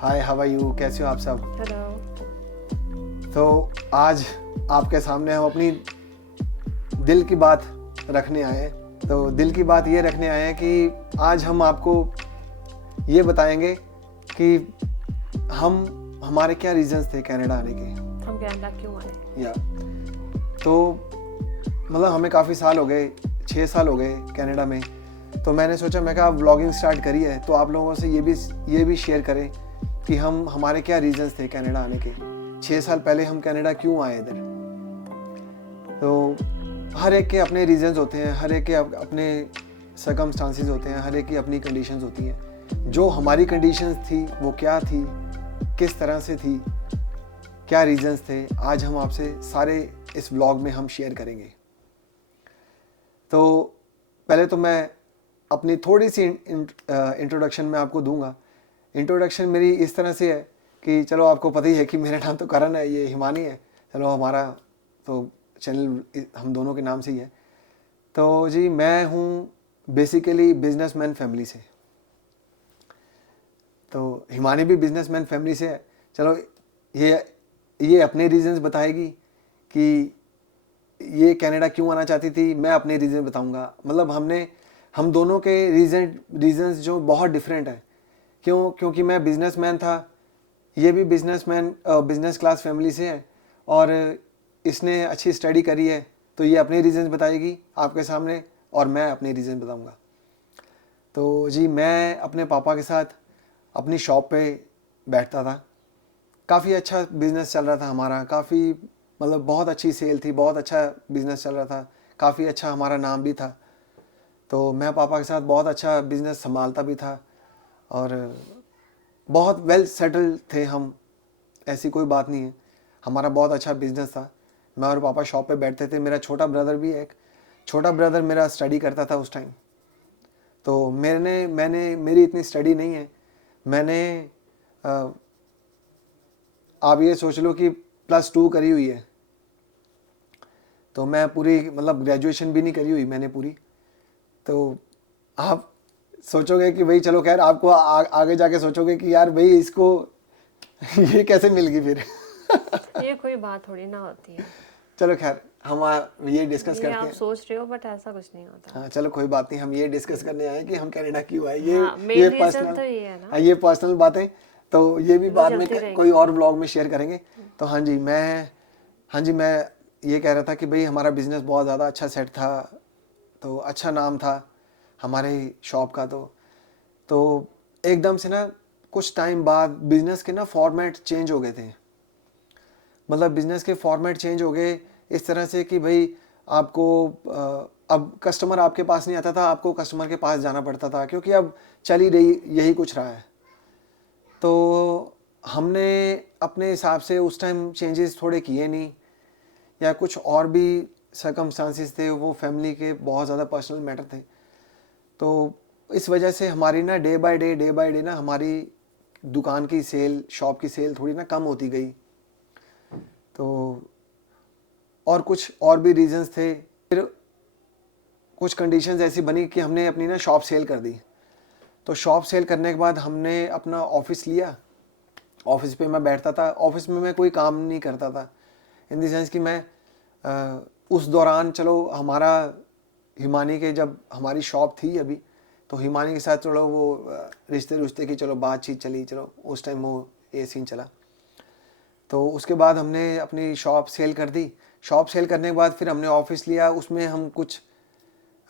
Hi, how are you? कैसे हो आप सब? हेलो। तो आज आपके सामने हम अपनी दिल की बात रखने आए हैं। तो दिल की बात ये रखने आए हैं कि आज हम आपको ये बताएंगे कि हमारे क्या रीजंस थे कनाडा आने के। हम कनाडा क्यों आए? या तो मतलब हमें काफ़ी साल हो गए, 6 साल हो गए कनाडा में। तो मैंने सोचा, मैं कहा आप व्लॉगिंग स्टार्ट करिए तो आप लोगों से ये भी शेयर करें कि हमारे क्या रीजंस थे कनाडा आने के। 6 साल पहले हम कनाडा क्यों आए इधर। तो हर एक के अपने रीजंस होते हैं, हर एक के अपने सर्कमस्टांसिस होते हैं, हर एक की अपनी कंडीशंस होती हैं। जो हमारी कंडीशंस थी वो क्या थी, किस तरह से थी, क्या रीजंस थे, आज हम आपसे सारे इस व्लॉग में हम शेयर करेंगे। तो पहले तो मैं अपनी थोड़ी सी इंट्रोडक्शन में आपको दूंगा। इंट्रोडक्शन मेरी इस तरह से है कि चलो आपको पता ही है कि मेरा नाम तो करण है, ये हिमानी है। चलो हमारा तो चैनल हम दोनों के नाम से ही है। तो जी मैं हूँ बेसिकली बिजनेसमैन फैमिली से। तो हिमानी भी बिजनेसमैन फैमिली से है। चलो ये अपने रीजंस बताएगी कि ये कनाडा क्यों आना चाहती थी, मैं अपने रीज़न बताऊंगा। मतलब हम दोनों के रीजंस जो बहुत डिफरेंट है। क्योंकि मैं बिजनेसमैन था, ये भी बिजनेस क्लास फैमिली से है और इसने अच्छी स्टडी करी है। तो ये अपने रीजंस बताएगी आपके सामने और मैं अपने रीजन बताऊंगा। तो जी मैं अपने पापा के साथ अपनी शॉप पे बैठता था। काफ़ी अच्छा बिजनेस चल रहा था हमारा, काफ़ी मतलब बहुत अच्छी सेल थी, बहुत अच्छा बिजनेस चल रहा था, काफ़ी अच्छा हमारा नाम भी था। तो मैं पापा के साथ बहुत अच्छा बिजनेस संभालता भी था और बहुत वेल सेटल्ड थे हम। ऐसी कोई बात नहीं है, हमारा बहुत अच्छा बिजनेस था। मैं और पापा शॉप पे बैठते थे। मेरा छोटा ब्रदर भी है, एक छोटा ब्रदर मेरा स्टडी करता था उस टाइम। तो मेरी इतनी स्टडी नहीं है। मैंने आप ये सोच लो कि +2 करी हुई है। तो मैं पूरी मतलब ग्रेजुएशन भी नहीं करी हुई मैंने पूरी। तो आप सोचोगे कि भाई चलो खैर, आपको आगे जाके सोचोगे कि यार भाई इसको ये कैसे मिल गई फिर। ये कोई बात थोड़ी ना होती है। चलो खैर हम ये डिस्कस ये करते आप हैं। सोच रहे हो बट ऐसा कुछ नहीं होता। हाँ चलो कोई बात नहीं, हम ये डिस्कस करने आए कि हम कनाडा क्यों आए। हाँ, ये मेन रीजन पर्सनल, तो ये है ना। हाँ ये पर्सनल बातें तो ये भी वो बाद में चलती कोई रहेंगी। और व्लॉग में शेयर करेंगे। तो हाँ जी मैं ये कह रहा था कि भाई हमारा बिजनेस बहुत ज़्यादा अच्छा सेट था। तो अच्छा नाम था हमारे शॉप का। तो एकदम से ना कुछ टाइम बाद बिजनेस के ना फॉर्मेट चेंज हो गए थे। मतलब बिजनेस के फॉर्मेट चेंज हो गए इस तरह से कि भाई आपको अब कस्टमर आपके पास नहीं आता था, आपको कस्टमर के पास जाना पड़ता था, क्योंकि अब चल ही रही यही कुछ रहा है। तो हमने अपने हिसाब से उस टाइम चेंजेस थोड़े किए नहीं, या कुछ और भी सर्कमस्टांसिस थे, वो फैमिली के बहुत ज़्यादा पर्सनल मैटर थे। तो इस वजह से हमारी ना डे बाय डे ना हमारी दुकान की सेल, शॉप की सेल थोड़ी ना कम होती गई। तो और कुछ और भी रीजंस थे। फिर कुछ कंडीशंस ऐसी बनी कि हमने अपनी ना शॉप सेल कर दी। तो शॉप सेल करने के बाद हमने अपना ऑफिस लिया। ऑफिस पे मैं बैठता था। ऑफिस में मैं कोई काम नहीं करता था, इन द सेंस कि मैं उस दौरान चलो हमारा हिमानी के जब हमारी शॉप थी अभी, तो हिमानी के साथ चलो वो रिश्ते की चलो बातचीत चली, चलो उस टाइम वो ये सीन चला। तो उसके बाद हमने अपनी शॉप सेल कर दी। शॉप सेल करने के बाद फिर हमने ऑफिस लिया। उसमें हम कुछ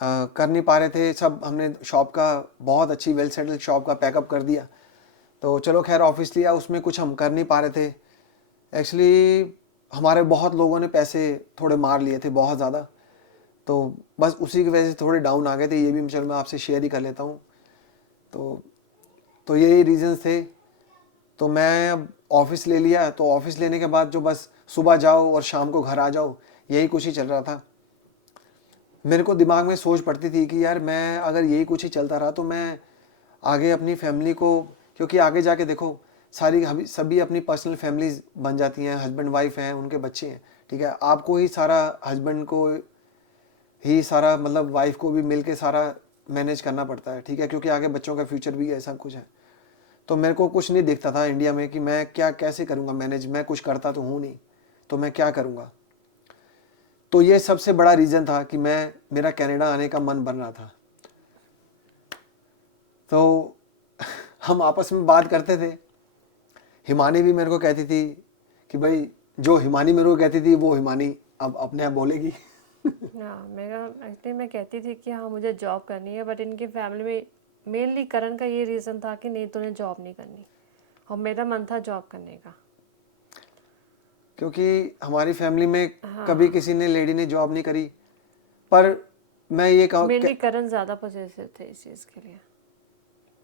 कर नहीं पा रहे थे सब। हमने शॉप का बहुत अच्छी वेल सेटल्ड शॉप का पैकअप कर दिया। तो चलो खैर ऑफिस लिया, उसमें कुछ हम कर नहीं पा रहे थे। एक्चुअली हमारे बहुत लोगों ने पैसे थोड़े मार लिए थे, बहुत ज़्यादा। तो बस उसी की वजह से थोड़े डाउन आ गए थे। ये भी चलो मैं आपसे शेयर ही कर लेता हूँ। तो यही रीजंस थे। तो मैं अब ऑफिस ले लिया। तो ऑफिस लेने के बाद जो बस सुबह जाओ और शाम को घर आ जाओ, यही कुछ ही चल रहा था। मेरे को दिमाग में सोच पड़ती थी कि यार मैं अगर यही कुछ ही चलता रहा तो मैं आगे अपनी फैमिली को, क्योंकि आगे जाके देखो सभी अपनी पर्सनल फैमिलीज बन जाती हैं, हस्बैंड वाइफ हैं, उनके बच्चे हैं, ठीक है। आपको ही सारा, हस्बैंड को ही सारा, मतलब वाइफ को भी मिल के सारा मैनेज करना पड़ता है, ठीक है, क्योंकि आगे बच्चों का फ्यूचर भी है, सब कुछ है। तो मेरे को कुछ नहीं दिखता था इंडिया में कि मैं क्या कैसे करूँगा मैनेज, मैं कुछ करता तो हूँ नहीं, तो मैं क्या करूँगा। तो ये सबसे बड़ा रीज़न था कि मेरा कनाडा आने का मन बन रहा था। तो हम आपस में बात करते थे, हिमानी भी मेरे को कहती थी कि भाई जो हिमानी मेरे को कहती थी वो हिमानी अब अपने आप बोलेगी। हाँ, मेरा एक्चुअली मैं कहती थी कि हाँ मुझे जॉब करनी है, बट इनकी फैमिली में मेनली करण का ये रीज़न था कि नहीं तूने जॉब नहीं करनी, और मेरा मन था जॉब करने का। क्योंकि हमारी फैमिली में हाँ। कभी किसी ने लेडी ने जॉब नहीं करी, पर मैं ये कहूँ मेनली करण ज़्यादा पॉजिटिव थे इस चीज़ के लिए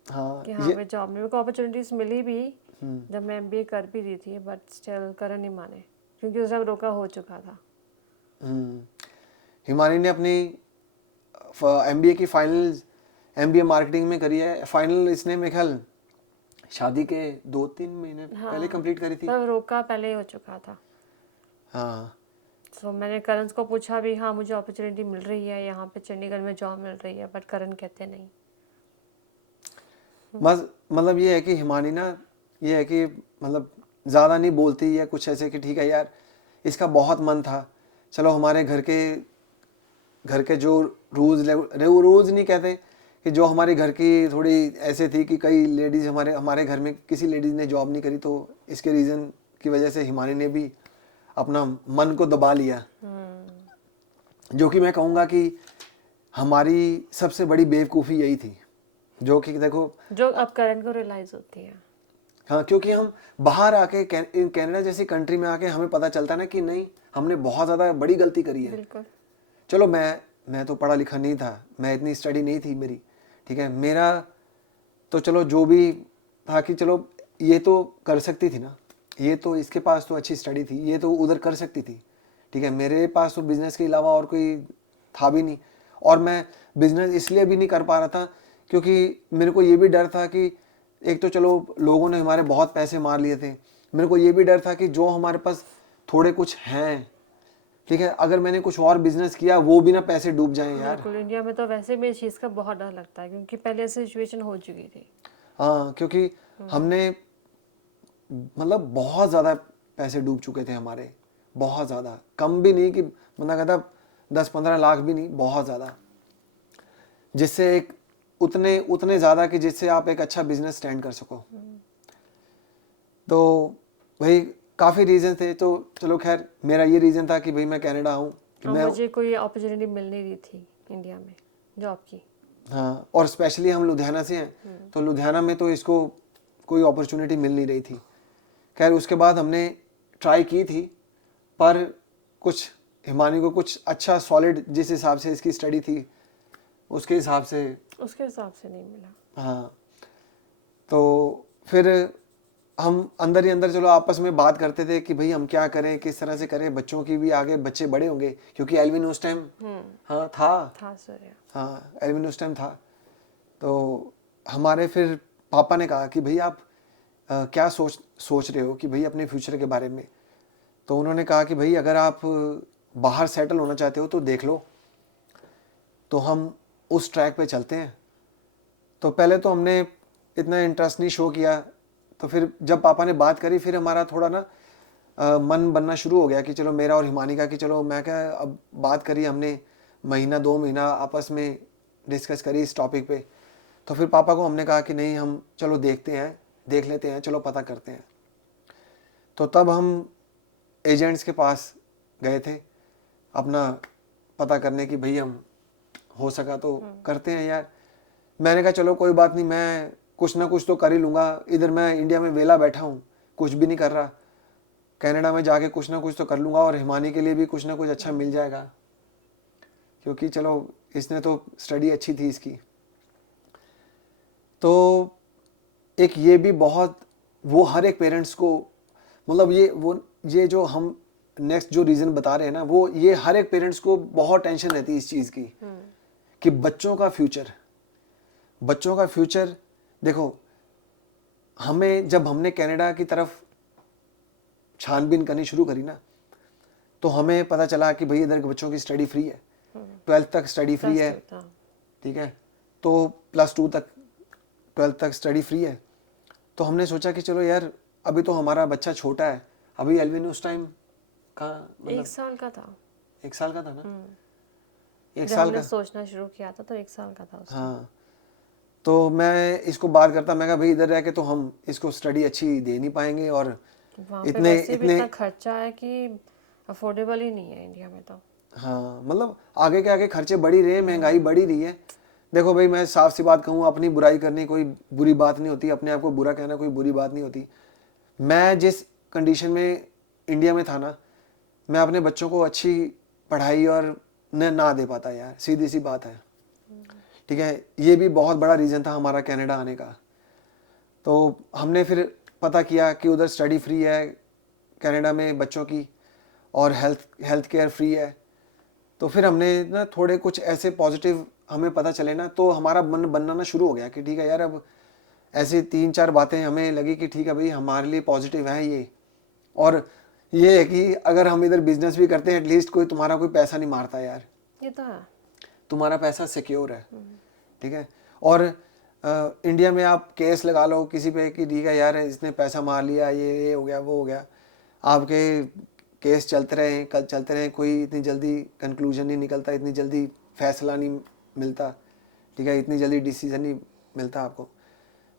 हाँ कि हाँ मैं जॉब में, मेरे को अपॉर्चुनिटीज़ मिली भी जब मैं एमबीए कर भी रही थी, बट स्टिल करण नहीं माने क्योंकि उस वक्त रोका हो चुका था। हिमानी ने अपनी एमबीए की फाइनल एमबीए मार्केटिंग में करी है। फाइनल इसने मेरे ख्याल शादी के 2-3 महीने पहले कंप्लीट करी थी। पर रोका पहले ही हो चुका था। हाँ सो मैंने करण को पूछा भी, हाँ मुझे अपॉर्चुनिटी मिल रही है यहाँ पे चंडीगढ़ में जॉब मिल रही है, बट करण कहते नहीं। बस मतलब ये है कि हिमानी ना ये है कि मतलब ज़्यादा नहीं बोलती है कुछ ऐसे कि ठीक है यार इसका बहुत मन था, चलो हमारे घर के जो रूल्स नहीं कहते कि जो हमारे घर की थोड़ी ऐसे थी कि कई लेडीज़ हमारे घर में किसी लेडीज़ ने जॉब नहीं करी, तो इसके रीज़न की वजह से हिमानी ने भी अपना मन को दबा लिया। जो कि मैं कहूँगा कि हमारी सबसे बड़ी बेवकूफ़ी यही थी, जो कि देखो जो अब करण को रियलाइज होती है। हाँ, क्योंकि हम बाहर आके कनाडा जैसी कंट्री में आके हमें पता चलता है ना कि नहीं हमने बहुत ज़्यादा बड़ी गलती करी है। बिल्कुल। चलो मैं तो पढ़ा लिखा नहीं था, मैं इतनी स्टडी नहीं थी मेरी, ठीक है, मेरा तो चलो जो भी था कि चलो ये तो कर सकती थी ना, ये तो इसके पास तो अच्छी स्टडी थी, ये तो उधर कर सकती थी, ठीक है, मेरे पास तो बिजनेस के अलावा और कोई था भी नहीं, और मैं बिजनेस इसलिए भी नहीं कर पा रहा था क्योंकि मेरे को ये भी डर था कि एक तो चलो लोगों ने हमारे बहुत पैसे मार लिए थे, मेरे को ये भी डर था कि जो हमारे पास थोड़े कुछ हैं, ठीक है, अगर मैंने कुछ और बिजनेस किया वो भी ना पैसे डूब जाएं यार। बिल्कुल, इंडिया में तो वैसे भी इस चीज़ का बहुत डर लगता है क्योंकि पहले ऐसी सिचुएशन हो चुकी थी। हाँ, क्योंकि हमने मतलब बहुत ज़्यादा पैसे डूब चुके थे हमारे, बहुत ज़्यादा, कम भी नहीं कि मतलब कहता 10-15 लाख भी नहीं, बहुत ज़्यादा, जिससे एक उतने ज़्यादा कि जिससे आप एक अच्छा बिजनेस स्टैंड कर सको। तो भाई काफ़ी रीज़न थे, तो चलो खैर मेरा ये रीज़न था कि भाई मैं कनाडा आऊँ कि और मैं मुझे कोई अपॉर्चुनिटी मिल नहीं रही थी इंडिया में जॉब की। हाँ, और स्पेशली हम लुधियाना से हैं, तो लुधियाना में तो इसको कोई अपॉर्चुनिटी मिल नहीं रही थी। खैर उसके बाद हमने ट्राई की थी, पर कुछ हिमानी को कुछ अच्छा सॉलिड जिस हिसाब से इसकी स्टडी थी उसके हिसाब से नहीं मिला। हाँ, तो फिर हम अंदर ही अंदर चलो आपस में बात करते थे कि भाई हम क्या करें, किस तरह से करें, बच्चों की भी आगे बच्चे बड़े होंगे क्योंकि एल्विन उस टाइम हाँ था सर। हाँ एल्विन उस टाइम था। तो हमारे फिर पापा ने कहा कि भाई आप क्या सोच रहे हो कि भाई अपने फ्यूचर के बारे में। तो उन्होंने कहा कि भाई अगर आप बाहर सेटल होना चाहते हो तो देख लो, तो हम उस ट्रैक पे चलते हैं। तो पहले तो हमने इतना इंटरेस्ट नहीं शो किया, तो फिर जब पापा ने बात करी फिर हमारा थोड़ा ना मन बनना शुरू हो गया कि चलो मेरा और हिमानी का कि चलो मैं क्या अब बात करी हमने, 1-2 महीना आपस में डिस्कस करी इस टॉपिक पे। तो फिर पापा को हमने कहा कि नहीं हम चलो देख लेते हैं, चलो पता करते हैं। तो तब हम एजेंट्स के पास गए थे अपना पता करने की भाई हम हो सका तो करते हैं यार। मैंने कहा चलो कोई बात नहीं, मैं कुछ ना कुछ तो कर ही लूँगा, इधर मैं इंडिया में वेला बैठा हूँ कुछ भी नहीं कर रहा, कनाडा में जाके कुछ ना कुछ तो कर लूँगा और हिमानी के लिए भी कुछ ना कुछ अच्छा मिल जाएगा, क्योंकि चलो इसने तो स्टडी अच्छी थी इसकी। तो एक ये भी बहुत वो हर एक पेरेंट्स को मतलब ये जो हम नेक्स्ट जो रीज़न बता रहे हैं ना, वो ये हर एक पेरेंट्स को बहुत टेंशन रहती है इस चीज़ की कि बच्चों का फ्यूचर देखो, जब हमने कनाडा की तरफ छानबीन करनी शुरू करी ना, तो हमें पता चला कि भाई इधर के बच्चों की स्टडी फ्री है, 12th तक स्टडी फ्री है, ठीक है, तो +2 तक 12th तक स्टडी फ्री है। तो हमने सोचा कि चलो यार अभी तो हमारा बच्चा छोटा है, अभी एल्विन उस टाइम का मतलब 1 साल का था 1 साल का था ना, 1 जब साल हमने का। सोचना शुरू किया था तो 1 साल का था उस टाइम। हाँ, तो मैं इसको बात करता, मैं कहा भाई इधर रह के तो हम इसको स्टडी अच्छी दे नहीं पाएंगे, और वहाँ पे इतने वैसे भी इतने इतना खर्चा है कि अफोर्डेबल ही नहीं है इंडिया में तो। हाँ मतलब आगे के आगे खर्चे बढ़ ही रहे हैं, महंगाई बढ़ ही रही है। देखो भाई मैं साफ सी बात कहूँ, अपनी बुराई करनी कोई बुरी बात नहीं होती, अपने आप को बुरा कहना कोई बुरी बात नहीं होती। मैं जिस कंडीशन में इंडिया में था ना, मैं अपने बच्चों को अच्छी पढ़ाई और ना दे पाता यार, सीधी सी बात है। ठीक है, ये भी बहुत बड़ा रीज़न था हमारा कनाडा आने का। तो हमने फिर पता किया कि उधर स्टडी फ्री है कनाडा में बच्चों की, और हेल्थ केयर फ्री है। तो फिर हमने ना थोड़े कुछ ऐसे पॉजिटिव हमें पता चले ना, तो हमारा मन बनना ना शुरू हो गया कि ठीक है यार, अब ऐसी 3-4 बातें हमें लगी कि ठीक है भाई हमारे लिए पॉजिटिव है ये। और ये है कि अगर हम इधर बिजनेस भी करते हैं, एटलीस्ट कोई तुम्हारा कोई पैसा नहीं मारता यार, ये तो है। तुम्हारा पैसा सिक्योर है। ठीक है, और इंडिया में आप केस लगा लो किसी पे कि ठीक है यार इसने पैसा मार लिया, ये हो गया वो हो गया, आपके केस चलते रहे कल चलते रहे, कोई इतनी जल्दी कंक्लूजन नहीं निकलता, इतनी जल्दी फैसला नहीं मिलता। ठीक है, इतनी जल्दी डिसीजन नहीं मिलता आपको।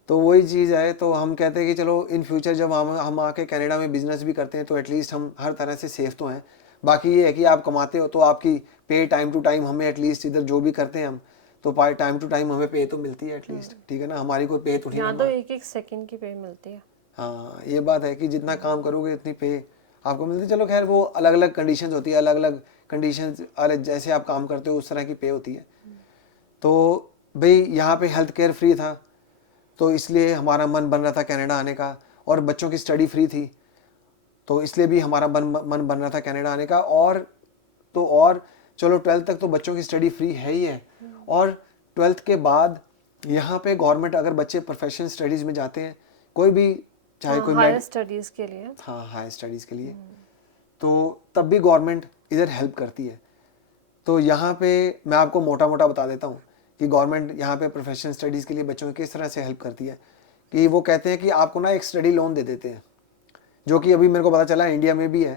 तो वही चीज़ है, तो हम कहते हैं कि चलो इन फ्यूचर जब हम आके कनाडा में बिजनेस भी करते हैं तो एटलीस्ट हम हर तरह से सेफ तो हैं। बाकी ये है कि आप कमाते हो तो आपकी पे टाइम टू टाइम हमें एटलीस्ट इधर जो भी करते हैं हम, तो टाइम टू टाइम हमें पे तो मिलती है एटलीस्ट। ठीक है ना, हमारी कोई पे तो नहीं यहाँ ना तो 1-1 सेकंड की पे मिलती है। हाँ ये बात है कि जितना काम करोगे उतनी पे आपको मिलती है। चलो खैर वो अलग अलग कंडीशंस होती है, अलग अलग कंडीशंस, अरे जैसे आप काम करते हो उस तरह की पे होती है। तो भाई यहाँ पे हेल्थ केयर फ्री था, तो इसलिए हमारा मन बन रहा था कनाडा आने का, और बच्चों की स्टडी फ्री थी, तो इसलिए भी हमारा मन बन रहा था कनाडा आने का। और चलो 12th तक तो बच्चों की स्टडी फ्री है ही है, और 12th के बाद यहाँ पे गवर्नमेंट अगर बच्चे प्रोफेशनल स्टडीज़ में जाते हैं, कोई भी चाहे कोई हायर स्टडीज के लिए। हाँ हायर स्टडीज़ के लिए, तो तब भी गवर्नमेंट इधर हेल्प करती है। तो यहाँ पे मैं आपको मोटा मोटा बता देता हूँ कि गवर्नमेंट यहाँ पे प्रोफेशनल स्टडीज़ के लिए बच्चों की किस तरह से हेल्प करती है। कि वो कहते हैं कि आपको ना एक स्टडी लोन दे देते हैं, जो कि अभी मेरे को पता चला इंडिया में भी है।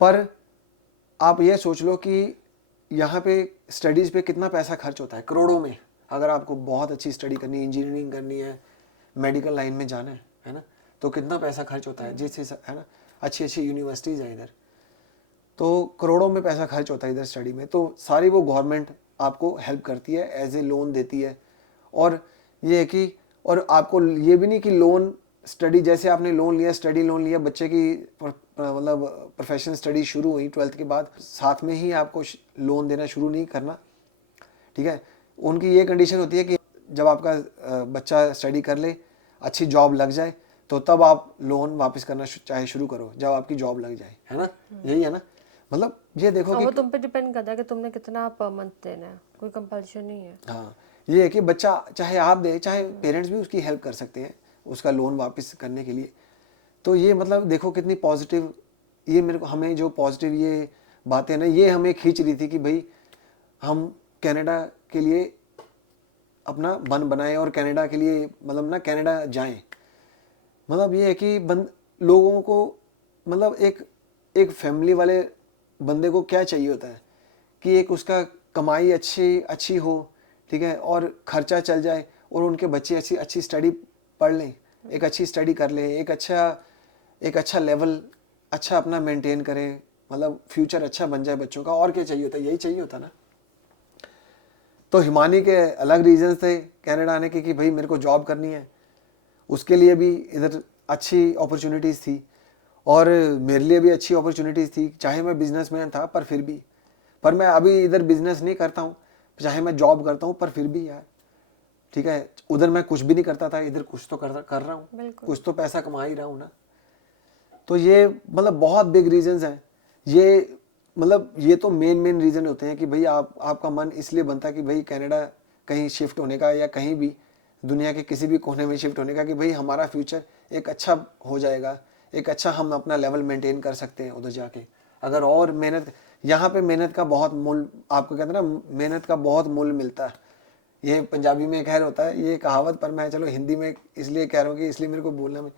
पर आप ये सोच लो कि यहाँ पे स्टडीज़ पे कितना पैसा खर्च होता है, करोड़ों में। अगर आपको बहुत अच्छी स्टडी करनी है, इंजीनियरिंग करनी है, मेडिकल लाइन में जाना है ना, तो कितना पैसा खर्च होता है, जिससे है ना अच्छी अच्छी यूनिवर्सिटीज़ हैं इधर, तो करोड़ों में पैसा खर्च होता है इधर स्टडी में। तो सारी वो गवर्नमेंट आपको हेल्प करती है, एज ए लोन देती है। और ये है कि और आपको ये भी नहीं कि लोन स्टडी, जैसे आपने लोन लिया, स्टडी लोन लिया, बच्चे की मतलब प्रोफेशनल स्टडी शुरू हुई 12th के बाद, साथ में ही आपको लोन देना शुरू नहीं करना। ठीक है, उनकी ये कंडीशन होती है कि जब आपका बच्चा स्टडी कर ले, अच्छी जॉब लग जाए, तो तब आप लोन वापस करना चाहे शुरू करो, जब आपकी जॉब लग जाए, है ना, यही है ना। मतलब ये देखो और कि वो तुम पे डिपेंड करता है कि तुमने कितना पर मंथ देना है, कोई कंपल्शन नहीं है। हाँ ये है कि बच्चा चाहे आप दे चाहे पेरेंट्स भी उसकी हेल्प कर सकते हैं उसका लोन वापस करने के लिए। तो ये मतलब देखो कितनी पॉजिटिव, ये मेरे को हमें जो पॉजिटिव ये बातें ना, ये हमें खींच रही थी कि भाई हम कनाडा के लिए अपना मन बनाएं और कनाडा के लिए मतलब ना कनाडा जाएं। मतलब ये है कि लोगों को मतलब एक फैमिली वाले बंदे को क्या चाहिए होता है कि एक उसका कमाई अच्छी अच्छी हो, ठीक है, और खर्चा चल जाए, और उनके बच्चे अच्छी अच्छी स्टडी पढ़ लें, एक अच्छी स्टडी कर लें, एक अच्छा लेवल अच्छा अपना मेंटेन करें, मतलब फ्यूचर अच्छा बन जाए बच्चों का। और क्या चाहिए होता है, यही चाहिए होता ना। तो हिमानी के अलग रीजंस थे कनाडा आने के कि भाई मेरे को जॉब करनी है, उसके लिए भी इधर अच्छी अपॉर्चुनिटीज़ थी, और मेरे लिए भी अच्छी अपॉर्चुनिटीज़ थी, चाहे मैं बिजनेसमैन था पर फिर भी। पर मैं अभी इधर बिजनेस नहीं करता हूँ, चाहे मैं जॉब करता हूँ, पर फिर भी यार ठीक है, उधर मैं कुछ भी नहीं करता था, इधर कुछ तो कर रहा हूँ, कुछ तो पैसा कमा ही रहा हूँ ना। तो ये मतलब बहुत बिग रीजंस हैं ये, मतलब ये तो मेन रीज़न होते हैं कि भाई आपका मन इसलिए बनता है कि भाई कनाडा कहीं शिफ्ट होने का, या कहीं भी दुनिया के किसी भी कोने में शिफ्ट होने का, कि भाई हमारा फ्यूचर एक अच्छा हो जाएगा, एक अच्छा हम अपना लेवल मेंटेन कर सकते हैं उधर जाके। अगर और मेहनत, यहाँ पे मेहनत का बहुत मूल्य, आपको कहते हैं ना, मेहनत का बहुत मूल्य मिलता है ये पंजाबी में खैर होता है ये कहावत, पर मैं चलो हिंदी में इसलिए कह रहा हूँ कि इसलिए मेरे को बोलना में,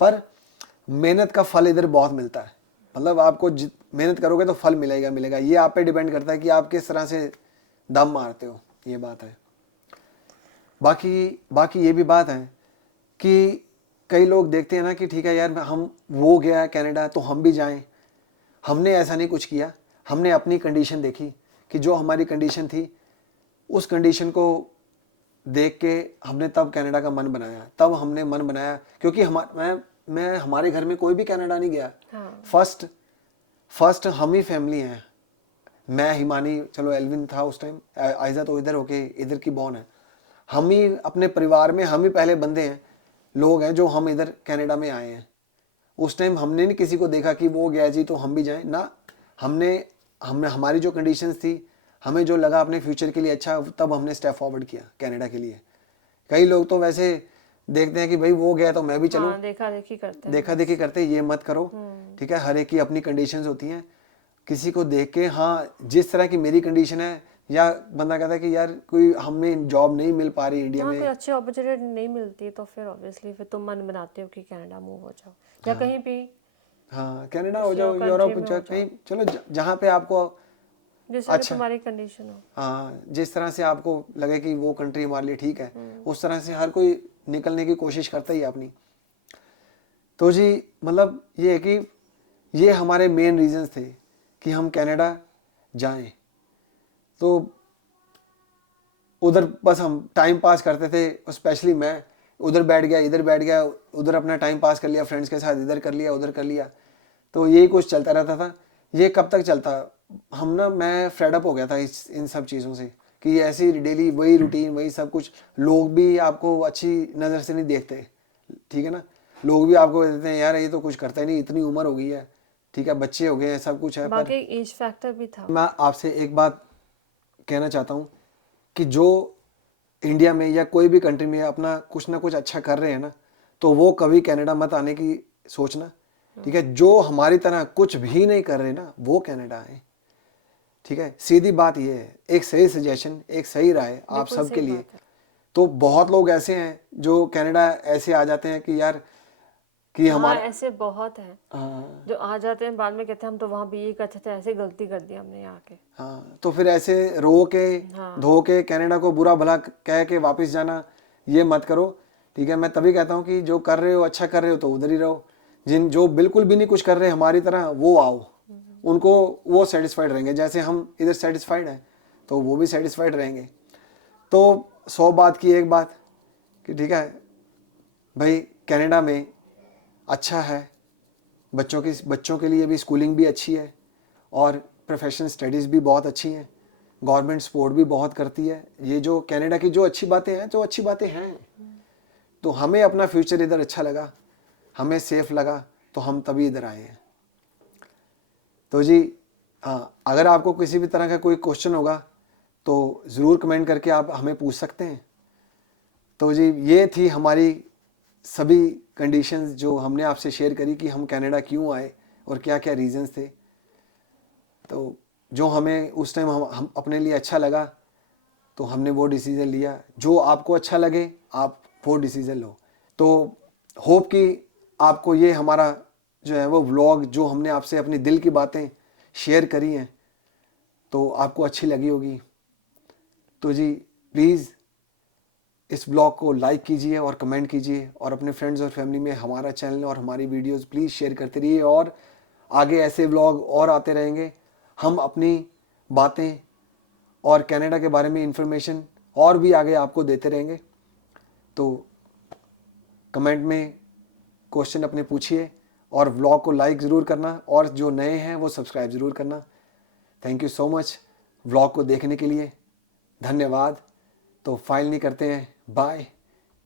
पर मेहनत का फल इधर बहुत मिलता है। मतलब आपको मेहनत करोगे तो फल मिलेगा मिलेगा। ये आप पे डिपेंड करता है कि आप किस तरह से दम मारते हो, ये बात है। बाकी ये भी बात है कि कई लोग देखते हैं ना कि ठीक है यार, हम वो गया कनाडा तो हम भी जाएं। हमने ऐसा नहीं कुछ किया, हमने अपनी कंडीशन देखी कि जो हमारी कंडीशन थी उस कंडीशन को देख के हमने तब कनाडा का मन बनाया। तब हमने मन बनाया क्योंकि मैं हमारे घर में कोई भी कनाडा नहीं गया। हाँ। फर्स्ट हम ही फैमिली हैं। मैं, हिमानी, चलो एल्विन था उस टाइम, आयजा तो इधर होके इधर की बॉर्न है। हम ही अपने परिवार में हम ही पहले बंदे हैं, लोग हैं जो हम इधर कनाडा में आए हैं। उस टाइम हमने नहीं किसी को देखा कि वो गया जी तो हम भी जाएं ना। हमने हमारी जो कंडीशंस थी, हमें जो लगा अपने फ्यूचर के लिए अच्छा, तब हमने स्टेप फॉरवर्ड किया कनाडा के लिए। कई लोग तो वैसे देखते हैं कि भाई वो गया तो मैं भी चलूं। हाँ, देखा देखी करते हैं। देखा देखी करते, ये मत करो, ठीक है। हर एक की अपनी कंडीशंस होती हैं। किसी को देख के, हाँ जिस तरह की मेरी कंडीशन है, या बंदा कहता है कि यार कोई हमें जॉब नहीं मिल पा रही इंडिया हाँ, में, कोई अच्छी अपॉर्चुनिटी नहीं मिलती तो फिर ऑब्वियसली फिर तुम मन बनाते हो कि कनाडा मूव हो जाओ या कहीं भी हाँ कनाडा हो किसी जाओ, और country यूरोप में हो कहीं, चलो जहाँ पे आपको जैसा कि अच्छा, तुम्हारी कंडीशन हो। हाँ जिस तरह से आपको लगे कि वो कंट्री हमारे लिए ठीक है, उस तरह से हर कोई निकलने की कोशिश करता ही है अपनी। तो जी मतलब ये है कि ये हमारे मेन रीजंस थे कि हम कनाडा जाएं। तो उधर बस हम टाइम पास करते थे, स्पेशली मैं उधर बैठ गया, इधर बैठ गया, उधर अपना टाइम पास कर लिया फ्रेंड्स के साथ, इधर कर लिया, उधर कर लिया। तो यही कुछ चलता रहता था। ये कब तक चलता, मैं फेड अप हो गया था इन सब चीज़ों से कि ऐसी डेली वही रूटीन, वही सब कुछ। लोग भी आपको अच्छी नज़र से नहीं देखते, ठीक है ना। लोग भी आपको देते हैं यार ये तो कुछ करता ही नहीं, इतनी उम्र हो गई है, ठीक है, बच्चे हो गए हैं, सब कुछ है। पर बाकी एज फैक्टर भी था। मैं आपसे एक बात कहना चाहता हूँ कि जो इंडिया में या कोई भी कंट्री में अपना कुछ ना कुछ अच्छा कर रहे हैं ना, तो वो कभी कनाडा मत आने की सोचना, ठीक है। जो हमारी तरह कुछ भी नहीं कर रहे ना, वो कनाडा आए, ठीक है। सीधी बात ये है, एक सही सजेशन, एक सही राय आप बिल्कुल सबके सही लिए। बात है। तो बहुत लोग ऐसे हैं जो कनाडा ऐसे आ जाते हैं कि यार कि हाँ, हमारा, ऐसे बहुत हैं हाँ जो आ जाते हैं बाद में कहते हैं हम तो वहाँ भी ये करते थे, ऐसे गलती कर दी हमने यहाँ के। हाँ, तो फिर ऐसे रो के हाँ। धो के कनाडा को बुरा भला कह के वापस जाना, ये मत करो, ठीक है। मैं तभी कहता हूँ कि जो कर रहे हो, अच्छा कर रहे हो तो उधर ही रहो। जो बिल्कुल भी नहीं कुछ कर रहे हमारी तरह, वो आओ, उनको वो सेटिस्फाइड रहेंगे। जैसे हम इधर सेटिस्फाइड हैं तो वो भी सेटिस्फाइड रहेंगे। तो 100 बात की एक बात कि ठीक है भाई, कनाडा में अच्छा है, बच्चों के लिए भी स्कूलिंग भी अच्छी है और प्रोफेशनल स्टडीज़ भी बहुत अच्छी हैं, गवर्नमेंट सपोर्ट भी बहुत करती है। ये जो कनाडा की जो अच्छी बातें हैं, जो अच्छी बातें हैं, तो हमें अपना फ्यूचर इधर अच्छा लगा, हमें सेफ लगा, तो हम तभी इधर आए हैं। तो जी हाँ, अगर आपको किसी भी तरह का कोई क्वेश्चन होगा तो ज़रूर कमेंट करके आप हमें पूछ सकते हैं। तो जी ये थी हमारी सभी कंडीशंस जो हमने आपसे शेयर करी कि हम कनाडा क्यों आए और क्या क्या रीजंस थे। तो जो हमें उस टाइम हम अपने लिए अच्छा लगा तो हमने वो डिसीज़न लिया। जो आपको अच्छा लगे आप वो डिसीज़न लो। तो होप कि आपको ये हमारा जो है वो व्लॉग, जो हमने आपसे अपनी दिल की बातें शेयर करी हैं, तो आपको अच्छी लगी होगी। तो जी प्लीज़ इस ब्लॉग को लाइक कीजिए और कमेंट कीजिए और अपने फ्रेंड्स और फैमिली में हमारा चैनल और हमारी वीडियोस प्लीज़ शेयर करते रहिए। और आगे ऐसे ब्लॉग और आते रहेंगे। हम अपनी बातें और कनाडा के बारे में इंफॉर्मेशन और भी आगे आपको देते रहेंगे। तो कमेंट में क्वेश्चन अपने पूछिए और व्लॉग को लाइक ज़रूर करना, और जो नए हैं वो सब्सक्राइब ज़रूर करना। Thank you so much vlog को देखने के लिए, धन्यवाद। तो फाइल नहीं करते हैं, बाय,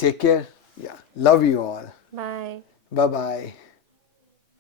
टेक केयर, या love you all, bye. Bye bye.